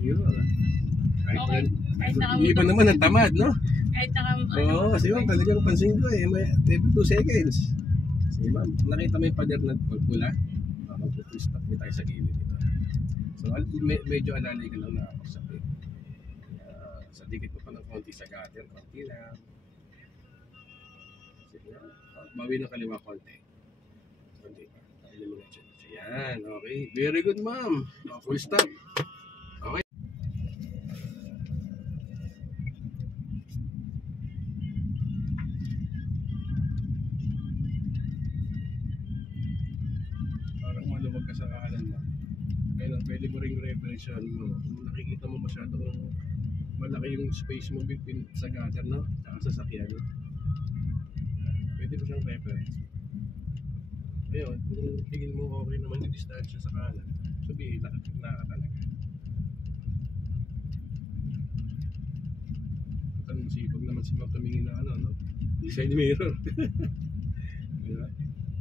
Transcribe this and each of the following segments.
Yun. Okay. Kahit Iba naman ang tamad, no? Kahit Oo, kasi ma'am, talagang pansin ko eh, may every 2 seconds. Sige ma'am, nakita mo yung pader na pula? Mag-stop mo tayo sa gilid dito. So, medyo alalay ka lang na ako sa pit. Sa dikit mo pa ng konti sa gutter, konti lang. Sige ma'am, bawi ng kaliwa konti. Konti pa, elimination. Yan, okay. Very good ma'am. Full stop. Okay. Parang maluwag ka sa kanan mo. Kaya lang, pwede mo ring referensyon mo. Kung nakikita mo masyadong malaki yung space mo between sa gutter, no? Saka sa sakyan, no? Pwede mo siyang reference. Ngayon, kung tingin mo okay naman yung distansya sa kanan, sabihin, nakakita ka talaga. Ang sipag naman si Ma'am tumingin na ano, no? Side mirror. Diba?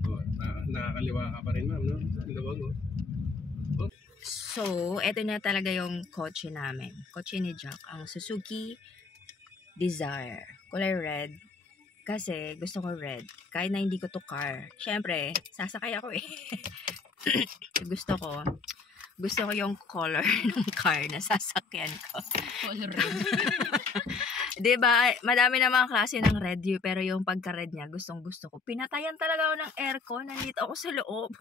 Oh, nakakaliwa ka pa rin, ma'am, no? Ang lawag, oh. So, eto na talaga yung kotse namin. Kotse ni Jack, ang Suzuki Desire. Kulay red. Kasi gusto ko red. Kahit na hindi ko to car. Syempre, sasakay ako eh. Gusto ko yung color ng car na sasakyan ko. Color red. Diba? Madami namang klase ng red yun, pero yung pagka-red niya, gustong gusto ko. Pinatayan talaga ako ng aircon. Nandito ako sa loob.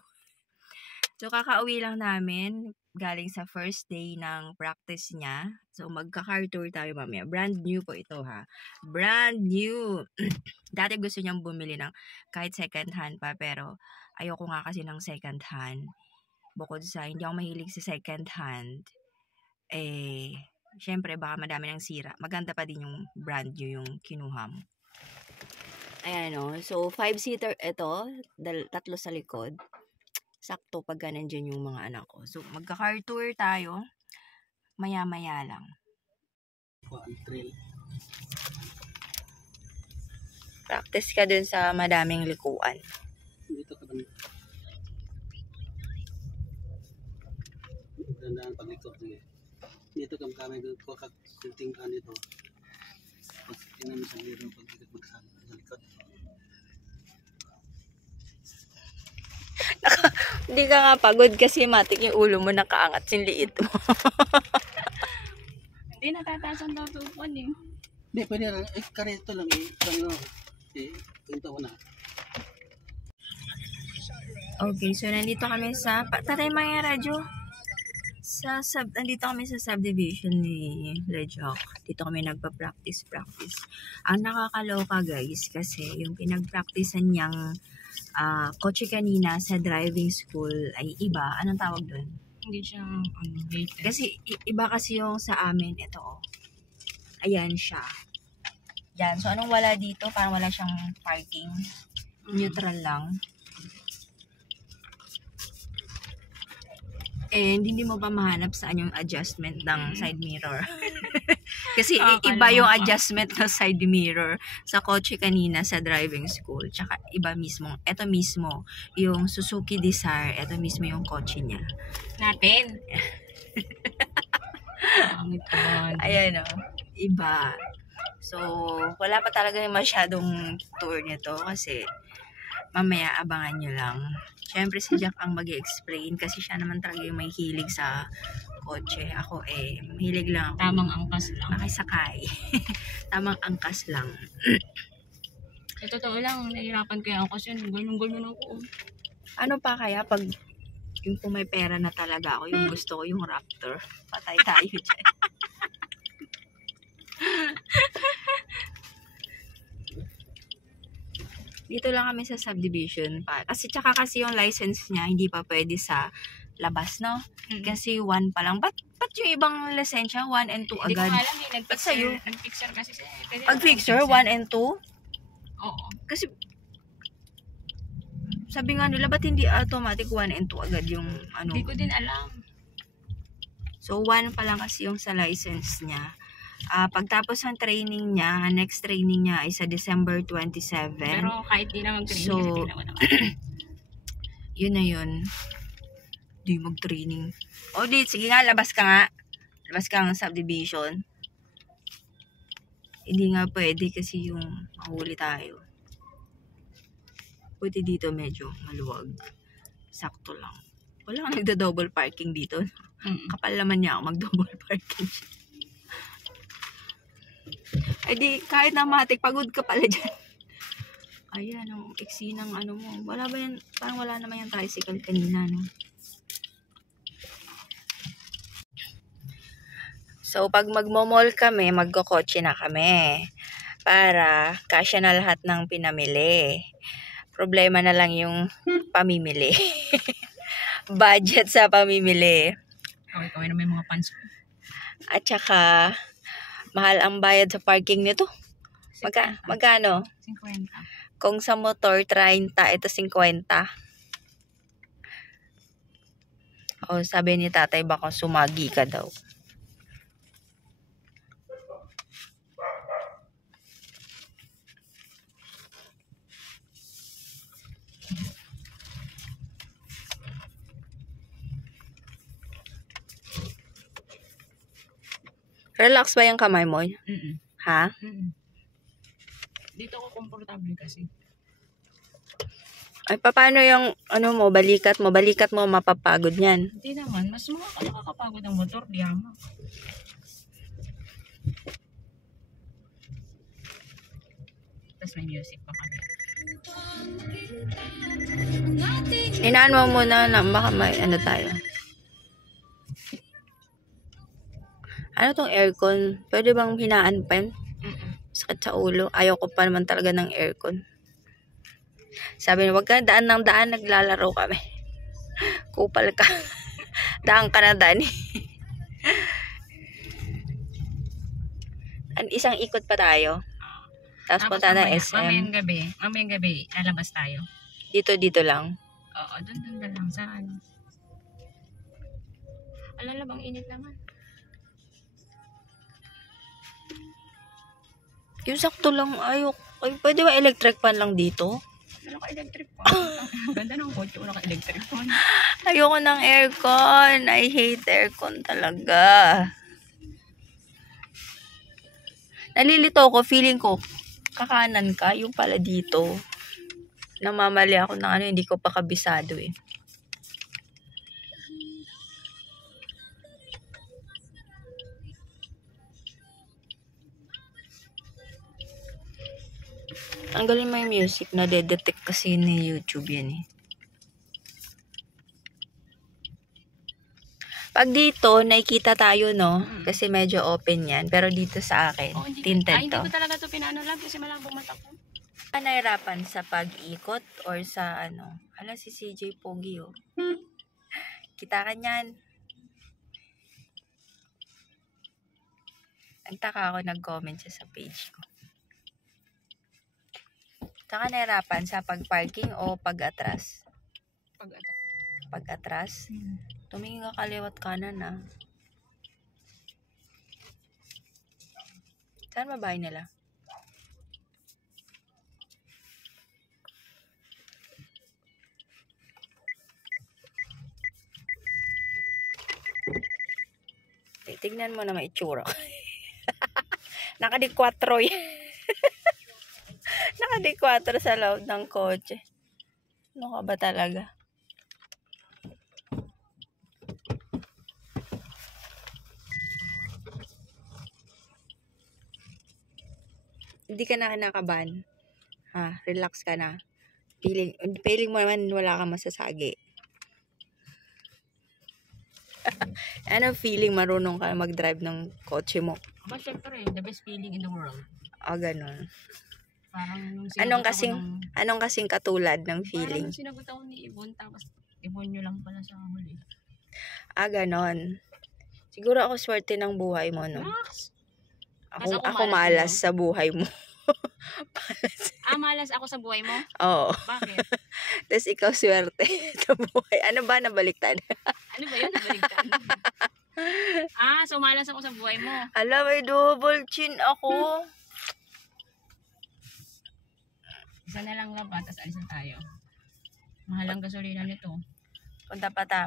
So, kakauwi lang namin galing sa first day ng practice niya. So, magka-car tour tayo mamaya. Brand new po ito ha. Brand new. Dati gusto niyang bumili ng kahit second hand pa, pero ayoko nga kasi ng second hand. Bukod sa hindi ako mahilig sa second hand, syempre baka madami ng sira. Maganda pa din yung brand new yung kinuha mo. Ayan o. So, 5-seater ito. 3 sa likod. Sakto pagka nandiyan yung mga anak ko. So, magka-car tour tayo. Maya-maya lang. Practice ka dun sa madaming likuan. Dito ka naman. Gandaan paglikod niya. Dito kami kukakunting ka nito. Pag tingnan mo sa liro, pag magsalikod. Hindi ka nga pagod kasi matik yung ulo mo nakaangat yung liit mo. Hindi natataas ang tutupan eh. Hindi, pwede lang. Karito lang eh. Ito na. Okay, so nandito kami sa... Tatay mga radyo. Nandito kami sa subdivision ni Lejok. Dito kami nagpa-practice. Ang nakakaloka guys, kasi yung pinag-practicean niyang kotse kanina sa driving school ay iba. Anong tawag doon? Hindi siya gated. Kasi iba kasi yung sa amin. Ito oh. Ayan siya. Yan. So anong wala dito? Parang wala siyang parking. Neutral lang. And hindi mo pa mahanap saan yung adjustment ng side mirror. Kasi iba yung adjustment ng side mirror sa kotse kanina sa driving school. Tsaka iba mismo. Ito mismo, yung Suzuki Desire. Ito mismo yung kotse niya. Natin. Ayan o. Iba. So, wala pa talaga yung masyadong tour nito kasi mamaya abangan nyo lang. Siyempre si Jack ang mag-explain kasi siya naman talaga yung may hilig sa kotse. Ako mahilig lang ako. Tamang angkas lang. Makisakay. Tamang angkas lang. Sa totoo lang, nahihirapan ko yung angkas yun. Gulong-gulong ako. Ano pa kaya pag yung kung may pera na talaga ako, yung gusto ko yung Raptor. Patay tayo dyan. Dito lang kami sa subdivision pa. Tsaka kasi yung license niya, hindi pa pwede sa labas, no? Kasi 1 pa lang. Ba't yung ibang lisensya, 1 and 2 agad? Hindi ko alam eh. Nag-fixer kasi siya. Pag fixer, 1 and 2? Oo. Kasi, sabi nga nila, ba't hindi automatic 1 and 2 agad yung ano? Hindi ko din alam. So, 1 pa lang kasi yung sa license niya. Pagtapos ng training niya, next training niya ay sa December 27. Pero kahit di na mag-training, so, kasi tingnan ko naman. Yun na yun. Di mag-training. O, di, sige nga, labas ka nga. labas kang subdivision. Hindi nga pwede kasi yung mahuli tayo. Pwede dito medyo maluwag. Sakto lang. Wala kang nagda-double parking dito. Kapal naman niya ako mag-double parking. Ay di, kahit na matik, pagod ka pala dyan. Ayan, ang iksi ng ano mo. Wala ba yan? Parang wala naman yung tricycle kanina, no? So, pag magmo-mall kami, magkokotse na kami. Para kasya na lahat ng pinamili. Problema na lang yung pamimili. Budget sa pamimili. Kaway-kaway na may mga pants. At saka, mahal ang bayad sa parking nito. Magkano? 50. Kung sa motor, 30. Ito, 50. O, sabi ni tatay, baka sumagi ka daw. Relax ba yung kamay mo? Ha? Dito ako komportable kasi. Ay, paano yung ano mo, balikat mo? Balikat mo, mapapagod yan. Hindi naman. Mas nakakapagod ang motor. Di ama. Tapos may music pa kami. Inaan mo muna na baka may ano tayo. Ano tong aircon? Pwede bang hinaan pa yun? Sakit sa ulo. Ayoko pa naman talaga ng aircon. Sabi niya, wag ka daan ng daan, naglalaro kami. Kupal ka. Daan ka na, Dani. Isang ikot pa tayo. Tapos punta na SM. Mamayang gabi, lalabas tayo. Dito lang. Oo, dun lang. Saan? Alala bang init naman? Yung sakto lang, ayok. Ay, pwede ba electric fan lang dito? Wala ka electric fan. Ganda ng kotse, wala ka electric fan. Ayoko ng aircon. I hate aircon talaga. Nalilito ko, feeling ko, kakanan ka, yung pala dito. Namamali ako ng ano, hindi ko pa kabisado eh. Tanggalin mo yung music, na-detect kasi ni YouTube yan eh. Pag dito, nakikita tayo, no? Kasi medyo open yan. Pero dito sa akin, tinted Hindi to. ko talaga ito pinano lang kasi malambong mata ko. Nahirapan sa pag-ikot or sa ano? Ala, si CJ Pogi, oh. Kita ka niyan. Nagtaka ako, nag-comment siya sa page ko. Saka nahirapan sa pag-parking o pag-atras? Pag-atras? Tumingin ka kaliwat kanan, ah. Saan ba bahay nila? Tignan mo na may itsura. Nakadi-4 yan. Nakadi-4 sa loob ng kotse. Ano ka ba talaga? Hindi ka na kinakabahan. Ha, relax ka na. Feeling mo naman wala kang masasagi. Ano feeling marunong ka mag-drive ng kotse mo? Aba, syempre, the best feeling in the world. Ganun. Parang nung Anong kasing katulad ng feeling? Parang sinagot ako ni Ibon, tapos Ibon nyo lang pala sa huli. Ganon. Siguro ako swerte ng buhay mo, no? Max! Ako malas sa buhay mo. Malas ako sa buhay mo? Oo. Bakit? Tapos ikaw swerte sa buhay. Ano ba nabaliktad? Ano ba yun? Nabaligtad. So malas ako sa buhay mo. Alam, may double chin ako. Isa na lang ba, tapos alis na tayo. Mahal ang gasolina nito.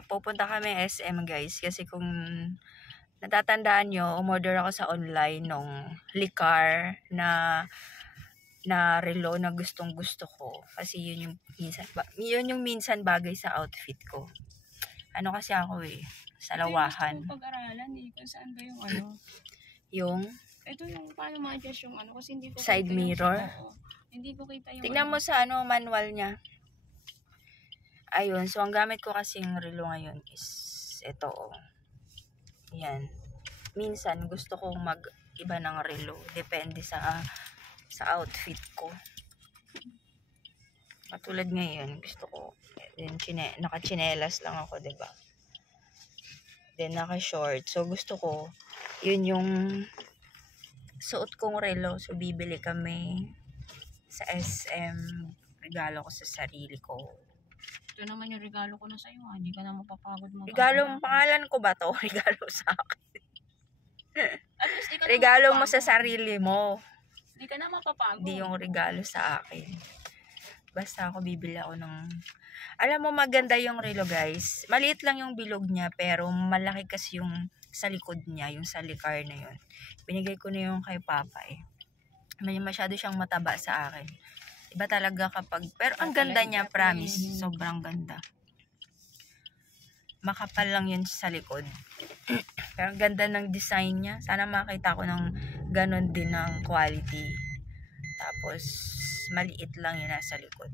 Pupunta kami SM, guys. Kasi kung natatandaan nyo, umorder ako sa online nung likar na relo na gustong gusto ko. Kasi yun yung minsan bagay sa outfit ko. Ano kasi ako sa lawahan. Ito yung gusto kong pag-aralan kung saan ba yung ano. Yung Ito yung paano ma-adjust yung ano kasi hindi ko side kita mirror. Hindi ko kita yung Tingnan mo sa manual niya. Ayun, so ang gamit ko kasing relo ngayon is ito. Yan. Minsan gusto kong mag-iba ng relo. Depende sa outfit ko. Katulad ngayon, gusto ko then naka-chinelas lang ako, 'di ba? Then naka-short. So gusto ko yun yung suot kong relo. So bibili kami sa SM. Regalo ko sa sarili ko. Ito naman yung regalo ko na sa'yo. Hindi ka na mapapagod mo. Regalo, pangalan ko ba to? Regalo sa akin. At least di ka na Regalo mo mapapagod. sa sarili mo. Hindi ka na mapapagod. Hindi yung regalo sa akin. Basta ako bibili ako ng... Alam mo, maganda yung relo, guys. Maliit lang yung bilog niya, pero malaki kasi yung sa likod niya, yung sa likar na yun. Binigay ko na yung kay Papa May masyado siyang mataba sa akin. Iba talaga kapag... Pero ang ganda niya, promise. Sobrang ganda. Makapal lang yun sa likod. Pero ang ganda ng design niya. Sana makita ko ng ganon din ng quality. Tapos, maliit lang yun nasa likod.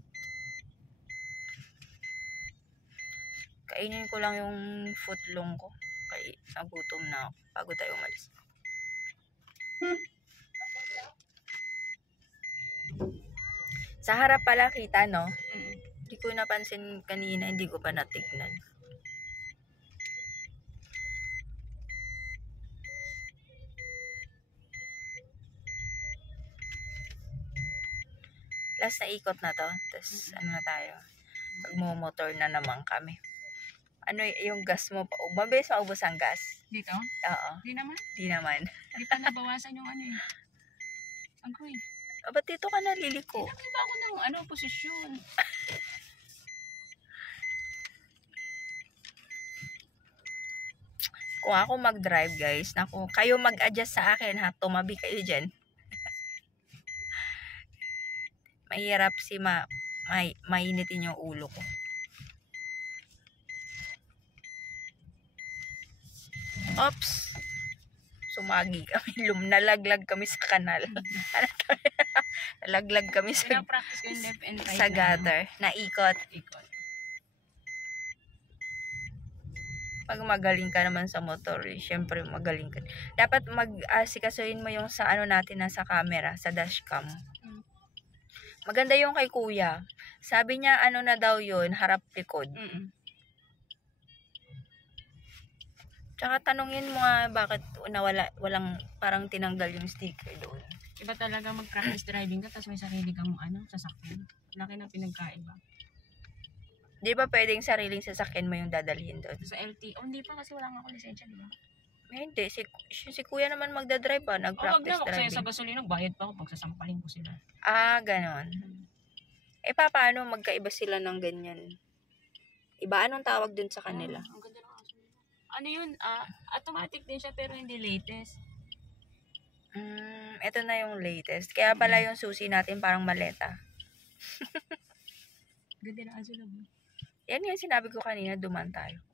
Kainin ko lang yung footlong ko. Kaya nagutom na ako. Bago tayo umalis. Sa harap pala kita, no? Hindi ko napansin kanina, hindi ko pa natignan. Last na ikot na to. Tapos, ano na tayo? Magmumotor na naman kami. Ano yung gas mo? Mabilis maubos ang gas? Dito? Oo. Hindi naman. Di naman. Hindi pa nabawasan yung ano eh. Agoy. Ba't dito ka naliliko? Nakita ako ng ano, posisyon. Kung ako mag-drive, guys, naku, kayo mag-adjust sa akin, ha? Tumabi kayo dyan. Mahirap mainitin yung ulo ko. Oops! Sumagi kami. Nalaglag kami sa kanal. Nalaglag kami sa Pina-practice ko yung left and right. sa gutter. Naikot. Ikot. Pag magaling ka naman sa motor, syempre magaling ka. Dapat mag-asikasuhin mo yung sa ano natin nasa camera, sa dashcam. Maganda yung kay kuya. Sabi niya ano na daw yun, harap likod. Tsaka tanungin mo nga bakit walang parang tinanggal yung sticker doon. Iba talaga mag-practice driving ka tapos may sarili kang sasakyan. Laki na pinagkaiba. Di ba pwedeng sariling sasakyan mo yung dadalhin doon? Sa LT, hindi pa kasi wala nga ako lisensya, di ba? Hindi, si kuya naman magdadrive pa, Wag na nag-practice ako kasi driving. sa gasolina, bayad pa ako pag sasampalin ko sila. Ah, ganon. Paano magkaiba sila ng ganyan? Iba, anong tawag dun sa kanila? Ang ganda ng aso nila. Ano yun? Automatic din siya pero hindi latest. Ito na yung latest. Kaya pala yung susi natin parang maleta. Ganda ng aso lang. Yan yung sinabi ko kanina, duman tayo.